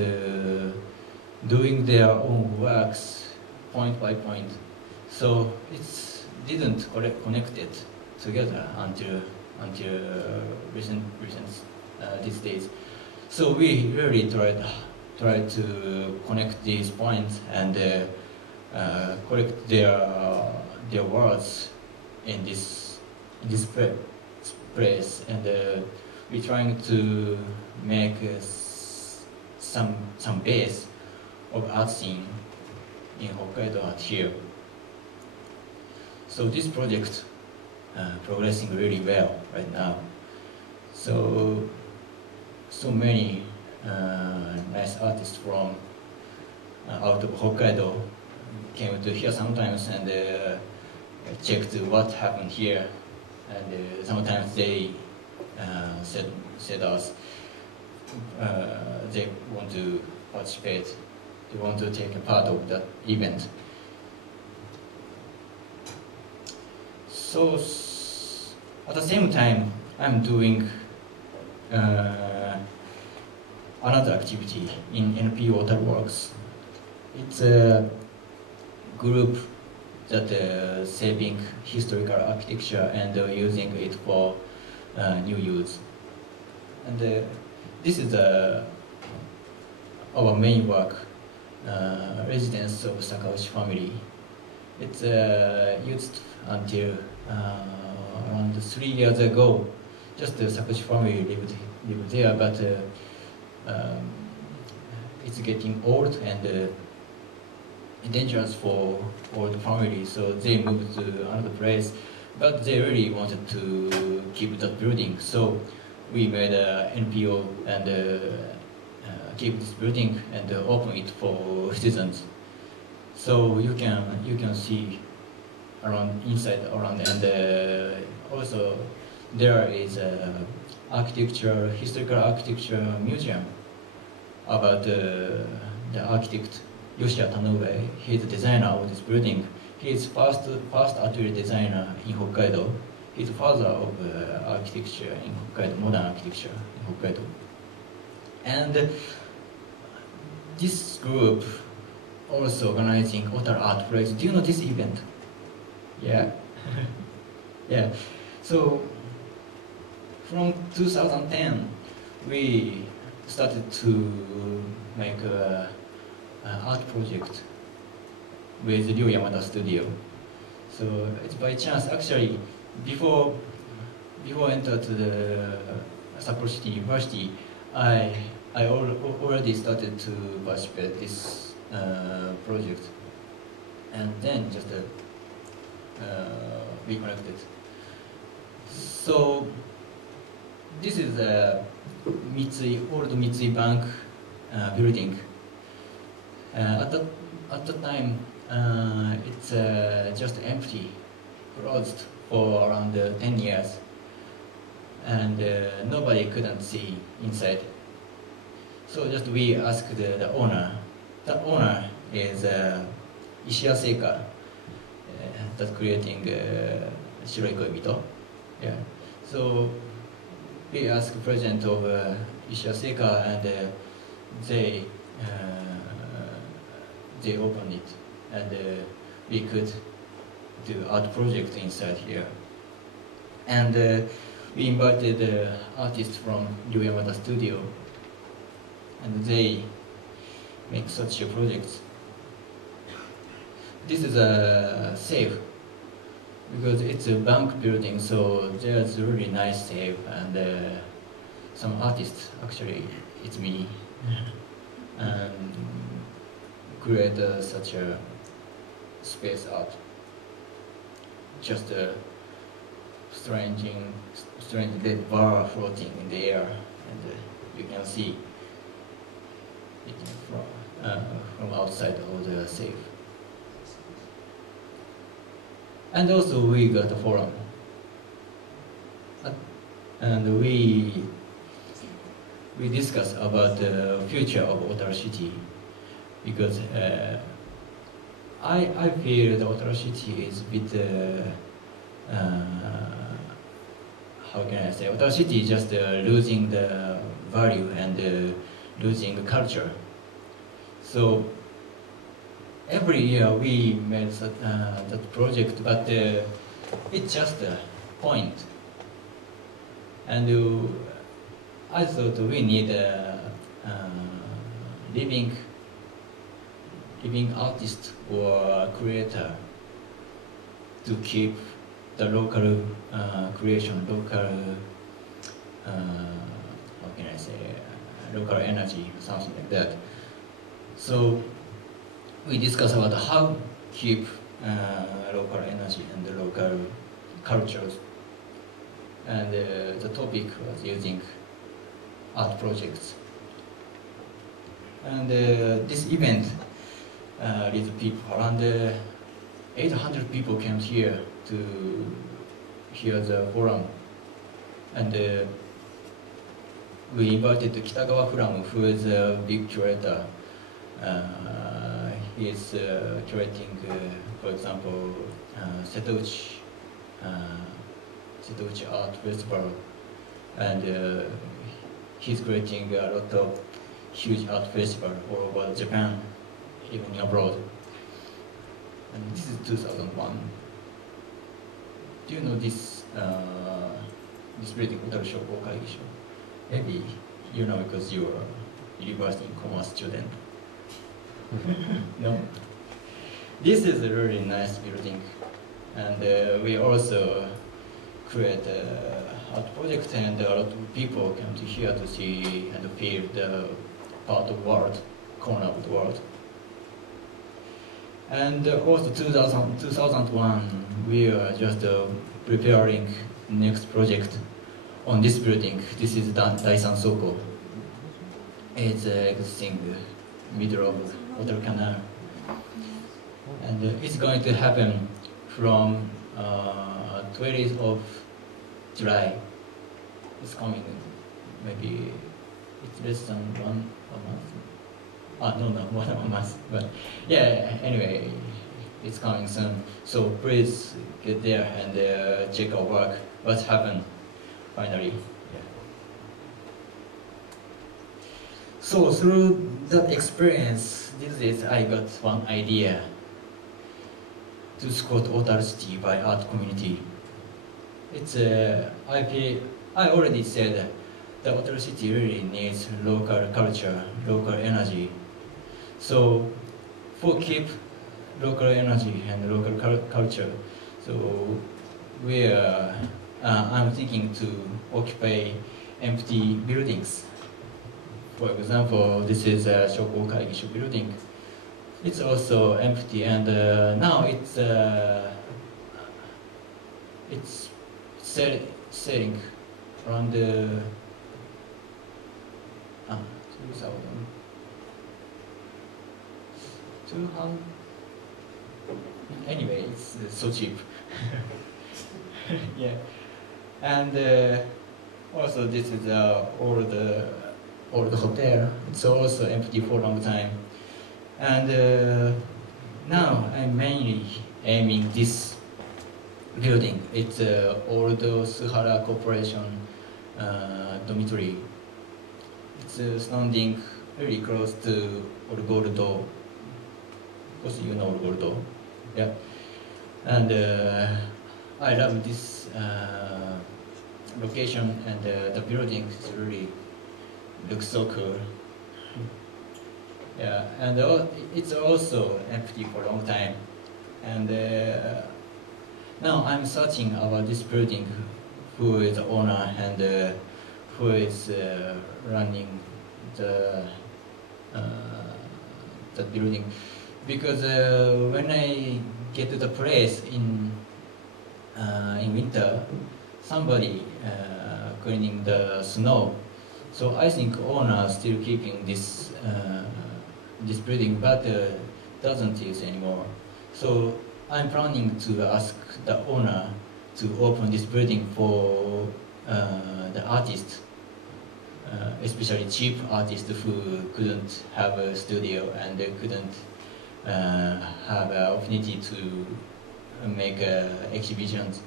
doing their own works point by point. So it didn't connect it together until recent these days. So we really tried to connect these points and collect their words in this place, and we're trying to make some base of art scene in Hokkaido art here. So this project progressing really well right now. So many nice artists from out of Hokkaido came to here sometimes and checked what happened here, and sometimes they said us they want to participate, they want to take a part of that event. So at the same time, I'm doing another activity in NPO Otaru Works. It's a group that saving historical architecture and using it for new use. And this is our main work, residence of Sakauchi family. It's used until around 3 years ago. Just the Sakauchi family lived there, but it's getting old and dangerous for the family, so they moved to another place. But they really wanted to keep that building, so we made an NPO and keep this building and open it for citizens. So you can see inside around, and also there is a historical architecture museum about the architect Yoshia Tanoue. He's the designer of this building. He is first atelier designer in Hokkaido. He's the father of architecture in Hokkaido, modern architecture in Hokkaido. And this group also organizing Otaru Art Place. Do you know this event? Yeah. Yeah. So from 2010, we started to make an art project with Ryu Yamada Studio. So it's by chance, actually, before I entered to the Sapporo City University, I already started to participate this project, and then just we connected. So this is a old Mitsui Bank building. At the time, it's just empty, closed for around 10 years, and nobody couldn't see inside. So just we asked the owner. The owner is Ishiya Seika, that's creating Shiroi Koibito. Yeah. So we asked president of Ishiya Seika, and they opened it, and we could do art project inside here. And we invited artists from Ryuyamada Studio, and they make such a project. This is a safe, because it's a bank building, so there's a really nice safe, and some artists, actually it's me, and create such a space art. Just a strange dead bar floating in the air, and you can see it from outside of the safe. And also we got a forum, and we discuss about the future of Otaru City, because I feel the Otaru City is a bit how can I say, Otaru City is just losing the value and losing the culture. So every year we made that project, but it's just a point. And I thought we need a living artist or creator to keep the local creation, local, how can I say, local energy, something like that. So we discussed about how keep local energy and the local cultures. And the topic was using art projects. And this event, these people, around 800 people came here to hear the forum. And we invited Kitagawa Furam, who is a big curator. He is curating, for example, Setouchi Art Festival, and he's creating a lot of huge art festivals all over Japan, even abroad. And this is 2001. Do you know this building, Otaru Shoko Kaigisho? Maybe you know because you are a University of Commerce student. No? This is a really nice building, and we also create art project, and a lot of people come to here to see and feel the part of the world, corner of the world. And also 2001, we are just preparing next project on this building. This is Daisan Soko. It's existing middle of Water Canal. And it's going to happen from 20th of July. It's coming, maybe it's less than one month. No, one month. But yeah, anyway, it's coming soon. So please get there and check our work. What's happened finally. Yeah. So through that experience, I got one idea to scout Otaru City by art community. It's I already said that Otaru City really needs local culture, local energy. So for keep local energy and local culture, so I'm thinking to occupy empty buildings. For example, this is a Shoko Kaigisho building. It's also empty, and now it's selling around 2000, 200. Anyway, it's so cheap. Yeah, and also this is old hotel. It's also empty for a long time, and now I'm mainly aiming this building. It's old Suhara Corporation dormitory. It's standing really close to Old Gordo. Of course, you know Old Gordo. Yeah, and I love this location, and the building really looks so cool. Yeah, and it's also empty for a long time, and now I'm searching about this building, who is the owner and who is running the building, because when I get to the place in winter, somebody cleaning the snow. So I think owner still keeping this this building, but doesn't use anymore. So I'm planning to ask the owner to open this building for the artists, especially cheap artists who couldn't have a studio and they couldn't have an opportunity to make exhibitions.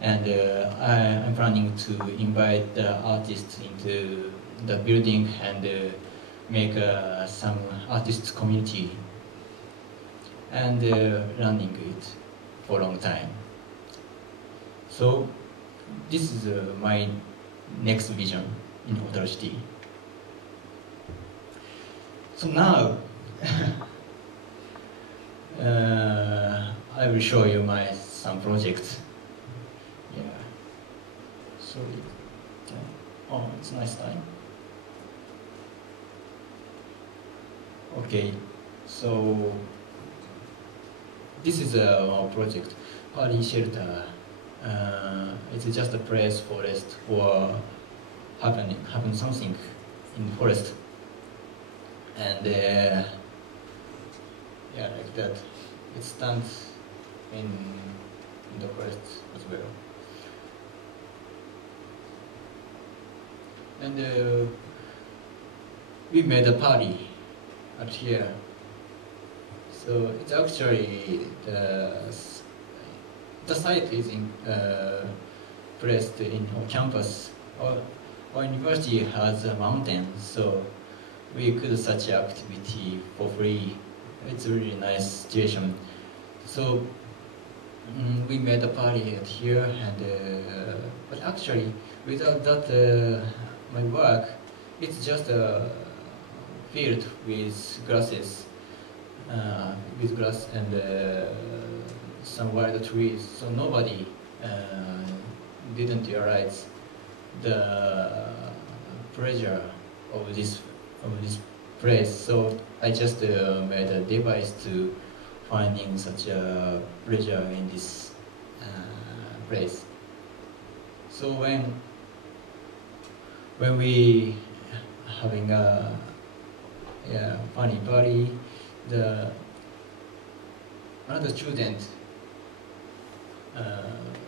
And I'm planning to invite the artists into the building and make some artist community and running it for a long time. So this is my next vision in Otaru City. So now I will show you some projects. Yeah. So it's nice time. Okay. So this is our project, party shelter. It's just a place, forest, or happen something in the forest, and yeah, like that. It stands in the forest as well. And we made a party out here. So it's actually the site is placed in our campus. Our university has a mountain, so we could such activity for free. It's a really nice situation. So we made a party out here, and but actually without that my work, it's just a field with grasses, with grass and some wild trees. So nobody didn't realize the pleasure of this place. So I just made a device to finding such a pleasure in this place. So when we having a funny party, another student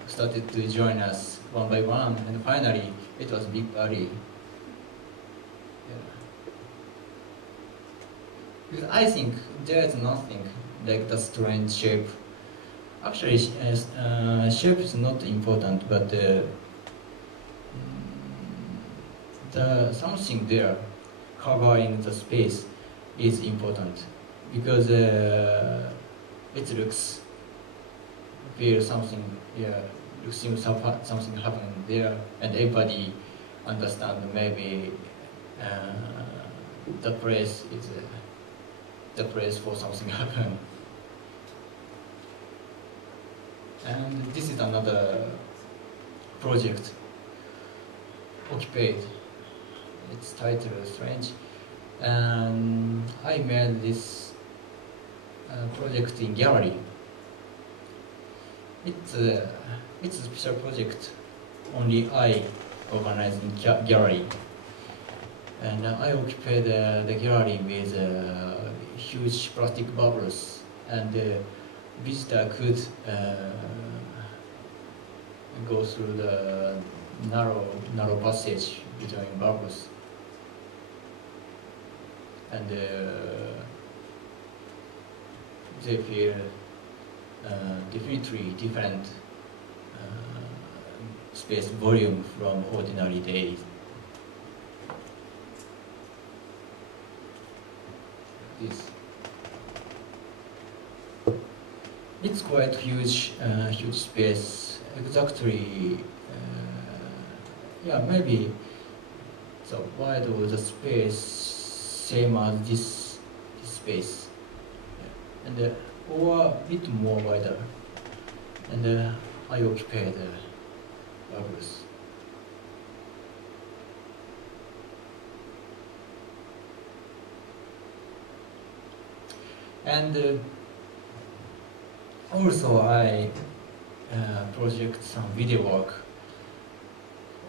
started to join us one by one, and finally it was a big party. Because I think there is nothing like the strange shape. Actually, shape is not important, but the something there covering the space is important, because it looks, feel something, seems something happening there, and everybody understand maybe the place is the place for something happen. And this is another project, Occupied. Its title is strange, and I made this project in gallery. It's a special project. Only I organizing gallery. And I occupied the gallery with huge plastic bubbles, and the visitor could go through the narrow passage between bubbles, and they feel definitely different space volume from ordinary days. This. It's quite huge space. Exactly, yeah, maybe the wide of the space same as this space, and or a bit more wider. And I occupy the bubbles. And also I project some video work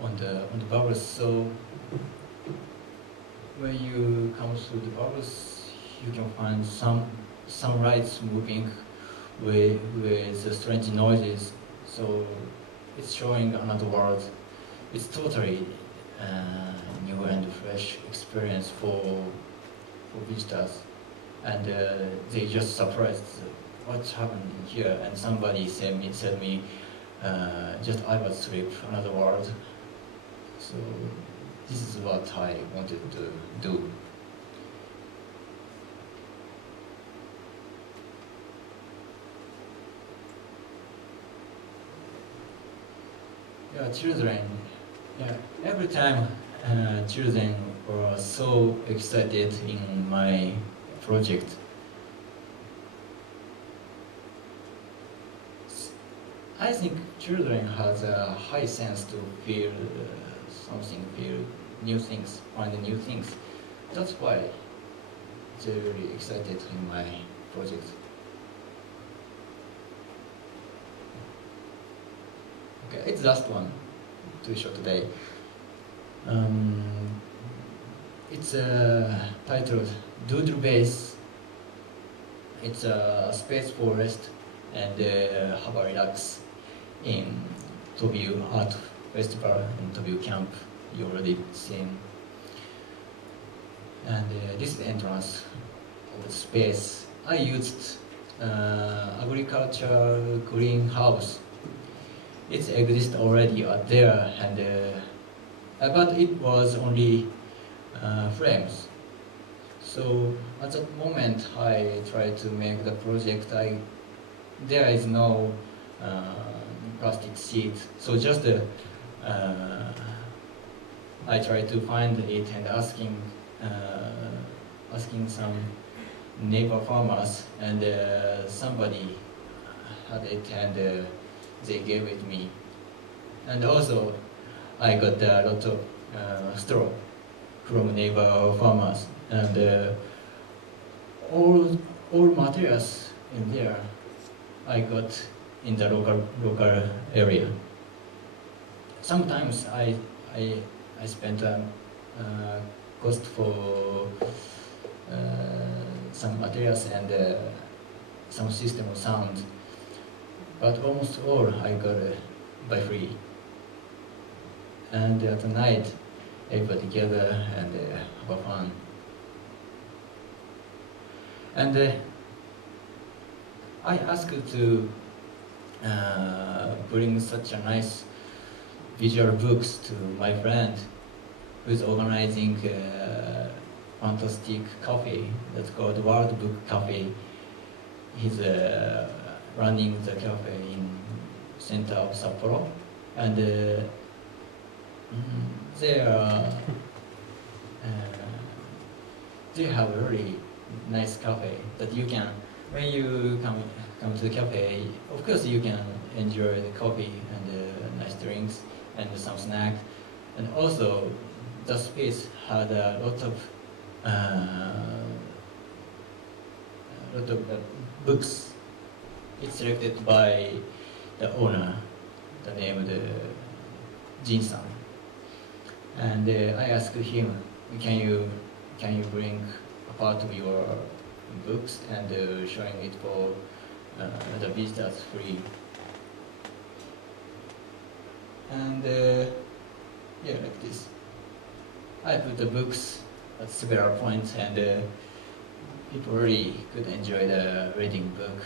on the bubbles. So when you come through the bubbles, you can find some lights moving with strange noises. So it's showing another world. It's totally new and fresh experience for visitors. And they just surprised what's happening here. And somebody said me, just I was asleep, another world. So this is what I wanted to do. Yeah, children. Yeah, every time children were so excited in my project. I think children has a high sense to feel something, feel new things, find new things. That's why they're really excited in my project. Okay, it's last one to show today. It's titled Doodle Base. It's a space forest and have a relax in Tobiu Art Festival in Tobiu Camp. You already seen. And this is the entrance of the space. I used agricultural greenhouse. It exists already out there, and but it was only frames. So at that moment, I tried to make the project. There is no plastic sheet, so just I tried to find it and asking some neighbor farmers, and somebody had it, and they gave it me. And also, I got a lot of straw from neighbor farmers, and all materials in there I got in the local area. Sometimes I spent cost for some materials and some system of sound, but almost all I got by free. And at night, everybody gather and have fun. And I asked to bring such a nice visual books to my friend who is organizing a fantastic cafe that's called World Book Cafe. He's running the cafe in center of Sapporo, and they have a really nice cafe that you can, when you come to the cafe, of course you can enjoy the coffee and nice drinks and some snack, and also the space had a lot of books. It's selected by the owner, the name of the Jin-san. And I asked him, can you bring a part of your books and showing it for the visitors free? And yeah, like this. I put the books at several points, and people really could enjoy the reading book.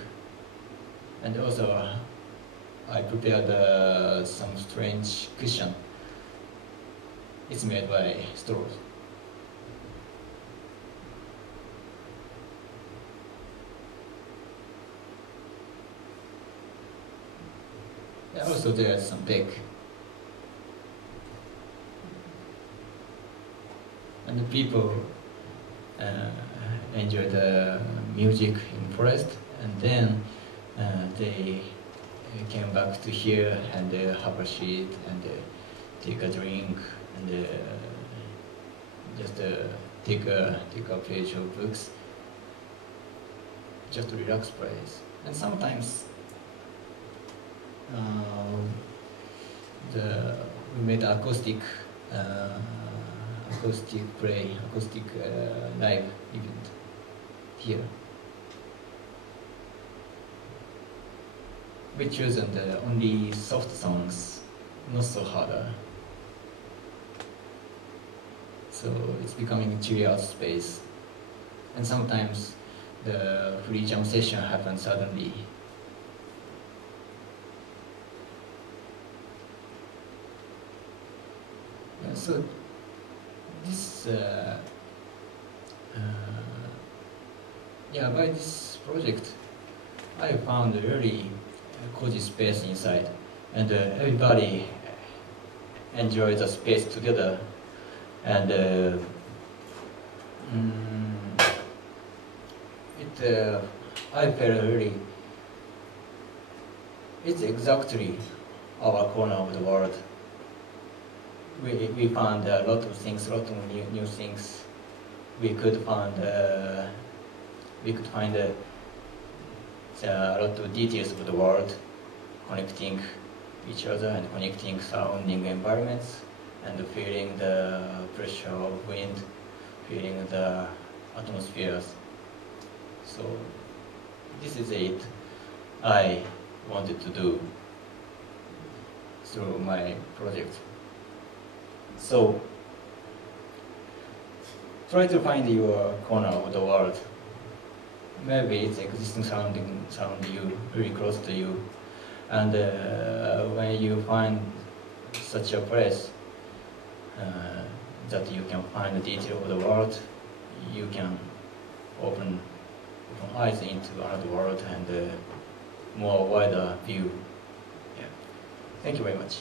And also, I prepared some strange cushion. It's made by straws. And also, there's some deck. And the people enjoy the music in forest, and then they came back to here and have a seat and take a drink and just take a page of books, just to relax place. And sometimes we made acoustic live event here. We chosen only soft songs, not so harder. So it's becoming a chill out space. And sometimes the free jam session happens suddenly. So this, by this project, I found a really cozy space inside, and everybody enjoyed the space together, and I felt really, it's exactly our corner of the world. We found a lot of things, a lot of new things. We could find a lot of details of the world, connecting each other and connecting surrounding environments, and feeling the pressure of wind, feeling the atmospheres. So this is it I wanted to do through my project. So try to find your corner of the world. Maybe it's existing surrounding you, very close to you. And when you find such a place that you can find the detail of the world, you can open eyes into another world and more wider view. Yeah. Thank you very much.